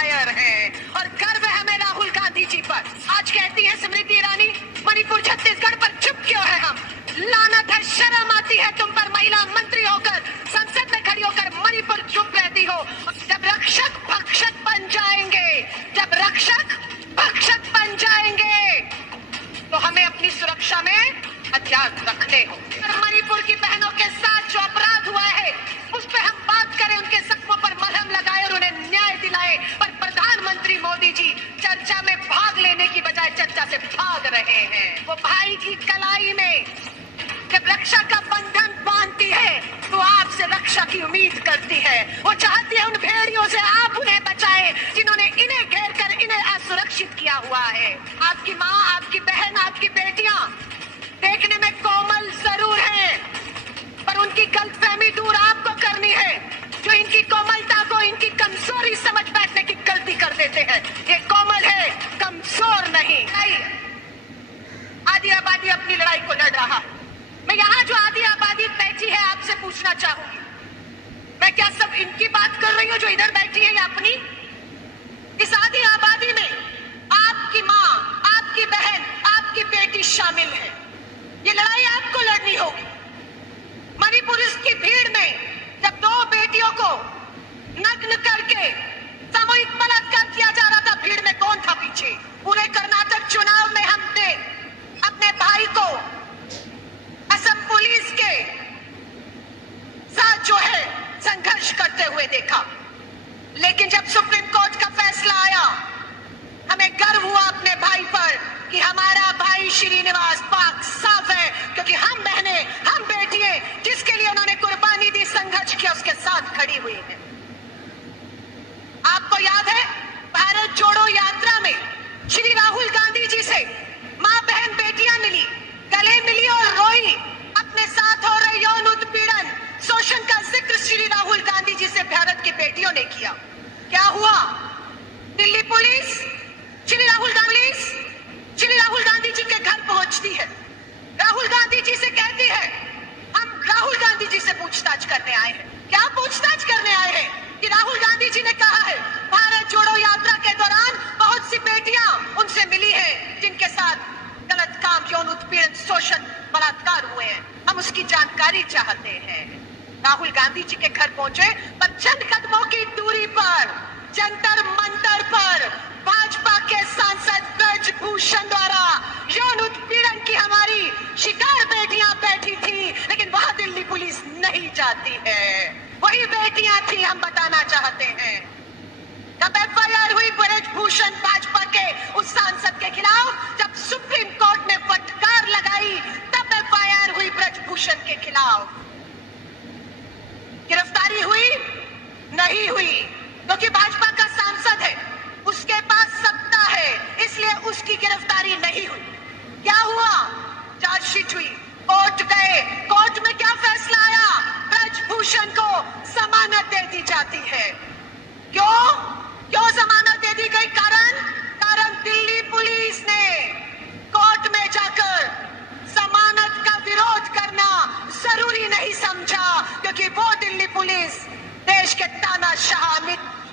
Fire हैं और गर्व है हमें राहुल गांधी जी पर। आज कहती है स्मृति ईरानी, मणिपुर छत्तीसगढ़ पर चुप क्यों है हम? लानत है, शर्म आती है तुम पर महिला मंत्री होकर, संसद में खड़ी होकर मणिपुर चुप रहती हो। जब रक्षक भक्षक बन जाएंगे, जब रक्षक भक्षक बन जाएंगे तो हमें अपनी सुरक्षा में हथियार रखने हो। मणिपुर की बहनों के साथ जो अपराध हुआ है उस पर हम बात करें, उनके जख्मों पर मलहम लगाए और उन्हें न्याय दिलाए। पर प्रधानमंत्री मोदी जी चर्चा में भाग लेने की बजाय चर्चा से भाग रहे हैं। वो भाई की कलाई में जब रक्षा का बंधन बांधती है तो आपसे रक्षा की उम्मीद करती है। वो चाहती है उन भेड़ियों से आप उन्हें बचाएं जिन्होंने इन्हें घेर कर इन्हें असुरक्षित किया हुआ है। आपकी माँ, आपकी बहन, आपकी बेटियां देखने में कोमल जरूर हैं, पर उनकी गलतफहमी दूर आपको करनी है। जो इनकी कोमलता को इनकी कमजोरी समझ बैठने की गलती कर देते हैं। ये कोमल है, कमजोर नहीं। आधी आबादी अपनी लड़ाई को लड़ रहा है। मैं यहाँ जो आधी आबादी बैठी है आपसे पूछना चाहूंगी, मैं क्या सब इनकी बात कर रही हूँ जो इधर बैठी है या अपनी? इस आधी आबादी में आपकी माँ, आपकी बहन, आपकी बेटी शामिल है। ये लड़ाई आपको लड़नी होगी। मणिपुर की भीड़ में जब दो बेटियों को नग्न करके सामूहिक बलात्कार किया जा रहा था, भीड़ में कौन था पीछे? पूरे कर्नाटक चुनाव में हमने अपने भाई को असम पुलिस के साथ जो है संघर्ष करते हुए देखा। लेकिन जब सुप्रीम कोर्ट का फैसला आया, हमें गर्व हुआ अपने भाई पर कि हमारा भाई श्रीनिवास पाक साफ है, क्योंकि हम बहने, हम बेटियां जिसके लिए उन्होंने कुर्बानी दी, संघर्ष किया, उसके साथ खड़ी हुई है। आपको याद है भारत जोड़ो यात्रा में श्री राहुल गांधी जी से मां, बहन, बेटियां मिली, गले मिली और रोई। अपने साथ हो रहे यौन उत्पीड़न, शोषण का जिक्र श्री राहुल गांधी जी से भारत की बेटियों ने किया। क्या हुआ? दिल्ली पुलिस श्री राहुल गांधी जी के घर पहुंचती है, राहुल गांधी जी से कहती है हम राहुल गांधी जी से पूछताछ करने आए हैं। क्या पूछताछ करने आए हैं? कि राहुल गांधी जी ने कहा है भारत जोड़ो यात्रा के दौरान बहुत सी बेटियां उनसे मिली हैं जिनके साथ गलत काम, यौन उत्पीड़न, शोषण, बलात्कार हुए हैं। हम उसकी जानकारी चाहते हैं। राहुल गांधी जी के घर पहुंचे, पर चंद कदमों की दूरी पर जंतर मंतर पर भाजपा के सांसद ब्रजभूषण द्वारा यौन उत्पीड़न की हमारी शिकार बेटियां बैठी थी, लेकिन वहां दिल्ली पुलिस नहीं जाती है। वही बेटियां थी, हम बताना चाहते हैं। जब एफआईआर हुई ब्रजभूषण भाजपा के उस सांसद के खिलाफ, जब सुप्रीम कोर्ट ने फटकार लगाई, तब एफआईआर हुई ब्रजभूषण के खिलाफ। गिरफ्तारी हुई? नहीं हुई, क्योंकि भाजपा का सांसद है, उसके पास सत्ता है, इसलिए उसकी गिरफ्तारी नहीं हुई। क्या हुआ? चार्जशीट हुई, कोर्ट गए, कोर्ट में क्या फैसला आया? ब्रजभूषण को जमानत दे दी जाती है। क्यों जमानत दे दी गई? कारण दिल्ली पुलिस ने कोर्ट में जाकर जमानत का विरोध करना जरूरी नहीं समझा, क्योंकि वो दिल्ली पुलिस देश के तानाशाह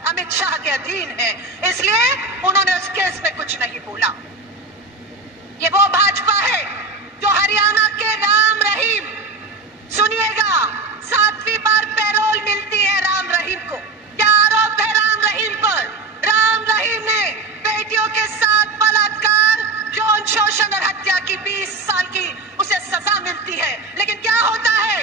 अमित शाह के अधीन है, इसलिए उन्होंने उस केस में कुछ नहीं बोला। ये वो भाजपा है जो हरियाणा के राम रहीम, सुनिएगा, 7वीं बार पैरोल मिलती है राम रहीम को। क्या आरोप है राम रहीम पर? राम रहीम ने बेटियों के साथ बलात्कार, यौन शोषण और हत्या की 20 साल की उसे सजा मिलती है। लेकिन क्या होता है?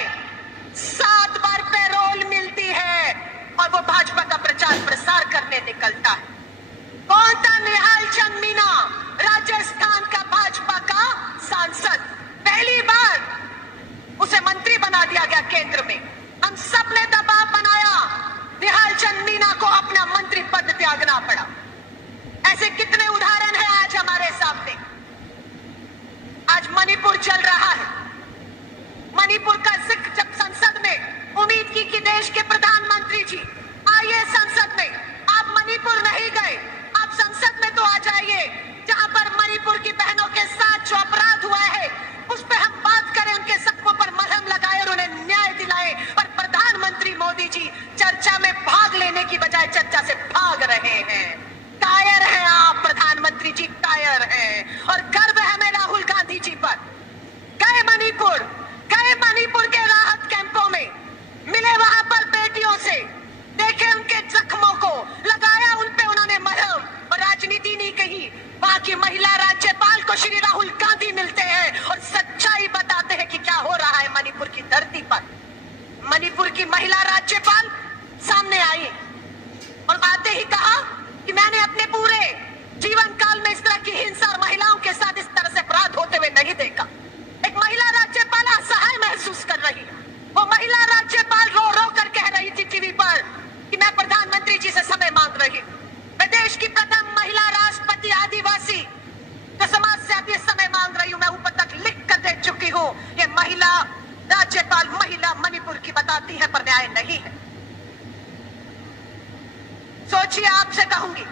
7 बार पैरोल मिलती है और वो भाजपा का प्रचार प्रसार करने निकलता है। कौन था? निहाल चंद मीना, राजस्थान का भाजपा का सांसद। पहली बार उसे मंत्री बना दिया गया केंद्र में। हम सब ने दबाव बनाया, निहाल चंद मीना को अपना मंत्री पद त्यागना पड़ा। ऐसे कितने उदाहरण हैं आज हमारे सामने। आज मणिपुर चल रहा है। मणिपुर का जिक्र जब संसद में उम्मीद की कि देश के प्रधानमंत्री जी आइए संसद में, आप मणिपुर नहीं गए, आप संसद में तो आ जाइए, जहां पर मणिपुर की बहनों के साथ जो अपराध हुआ है उस पर हम बात करें, उनके जख्मों पर मलहम लगाए और उन्हें न्याय दिलाए। पर प्रधानमंत्री मोदी जी चर्चा में भाग लेने की बजाय चर्चा से भाग रहे हैं। महिला राज्यपाल सामने आई और आते ही कहा कि मैंने अपने पूरे जीवन काल में इस तरह की हिंसा और महिलाओं के साथ इस तरह से अपराध होते हुए नहीं देखा। एक महिला राज्यपाल असहाय महसूस कर रही है। वो महिला राज्यपाल रो रो कर कह रही थी टीवी पर कि मैं प्रधानमंत्री जी से समय मांग रही हूं। मैं देश की प्रथम महिला राष्ट्रपति आदिवासी जो समाज से अब ये समय मांग रही हूं। मैं ऊपर तक लिख कर दे चुकी हूं। ये महिला राज्यपाल महिला मणिपुर की बताती है, पर न्याय नहीं है। सोचिए, आपसे कहूंगी,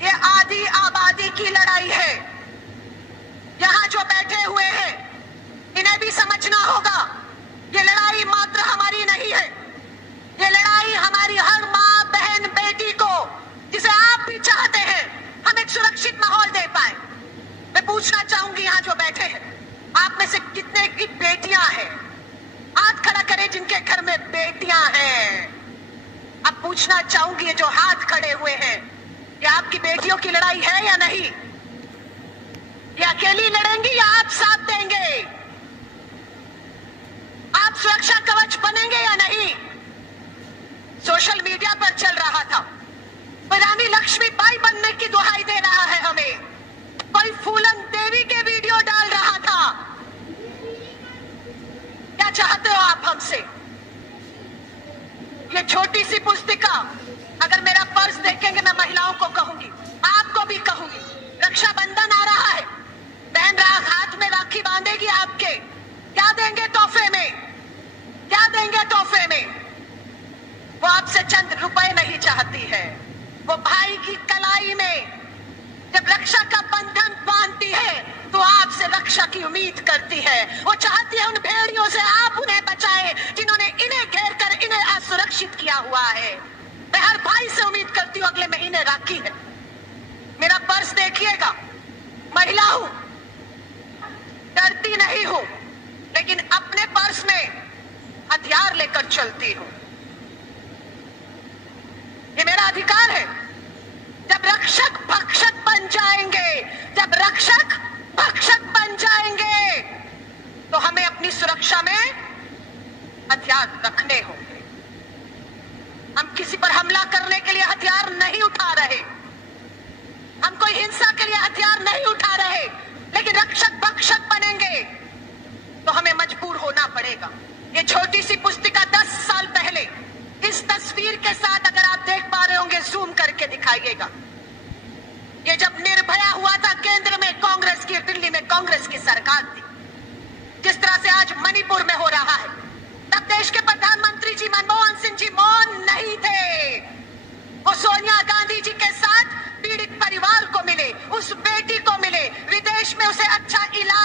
ये आधी आबादी की लड़ाई है। यहां जो बैठे हुए हैं इन्हें भी समझना होगा, ये लड़ाई मात्र हमारी नहीं है। ये लड़ाई हमारी हर मां, बहन, बेटी को, जिसे आप भी चाहते हैं हम एक सुरक्षित माहौल दे पाए। मैं पूछना चाहूंगी, यहां जो बैठे हैं आप में से कितने की बेटियां हैं? हाथ खड़ा करें जिनके घर में बेटियां हैं। अब पूछना चाहूंगी, ये जो हाथ खड़े हुए हैं, ये आपकी बेटियों की लड़ाई है या नहीं? ये अकेली लड़ेंगी या आप साथ देंगे? आप सुरक्षा कवच बनेंगे या नहीं? सोशल मीडिया पर चल रहा था, कोई रानी लक्ष्मीबाई बनने की दुहाई दे रहा है हमें, कोई फूलन देवी के वीडियो डाल रहा था। क्या चाहते हो आप हमसे? ये छोटी सी पुस्तिका, अगर मेरा पर्स देखेंगे, मैं महिलाओं को कहूंगी, आपको भी कहूंगी, रक्षाबंधन आ रहा है, बहन हाथ में राखी बांधेगी आपके, क्या देंगे तोहफे में? क्या देंगे तोहफे में? वो आपसे चंद रुपए नहीं चाहती है। वो भाई की कलाई में जब रक्षा का बंधन बांधती है तो आपसे रक्षा की उम्मीद करती है। वो चाहती है उन भेड़ियों से आप उन्हें बचाएं जिन्होंने इन्हें घेर कर इन्हें असुरक्षित किया हुआ है। मैं हर भाई से उम्मीद करती हूँ, अगले महीने राखी है, मेरा पर्स देखिएगा, महिला हूं, डरती नहीं हूं, लेकिन अपने पर्स में हथियार लेकर चलती हूं। ये मेरा अधिकार है। जब रक्षक भक्षक बन जाएंगे, जब रक्षक भक्षक बन जाएंगे, तो हमें अपनी सुरक्षा में हथियार रखने होंगे। हम किसी पर हमला करने के लिए हथियार नहीं उठा रहे, हम कोई हिंसा के लिए हथियार नहीं उठा रहे, लेकिन रक्षक भक्षक बनेंगे तो हमें मजबूर होना पड़ेगा। ये छोटी सी पुस्तिका 10 साल पहले इस तस्वीर के साथ, अगर आप देख पा रहे होंगे, जूम करके दिखाइएगा। ये जब निर्भया हुआ था केंद्र में कांग्रेस की, दिल्ली में कांग्रेस की सरकार थी, जिस तरह से आज मणिपुर में हो रहा है, तब देश के प्रधानमंत्री जी मनमोहन सिंह जी मौन नहीं थे। वो सोनिया गांधी जी के साथ पीड़ित परिवार को मिले, उस बेटी को मिले, विदेश में उसे अच्छा इलाज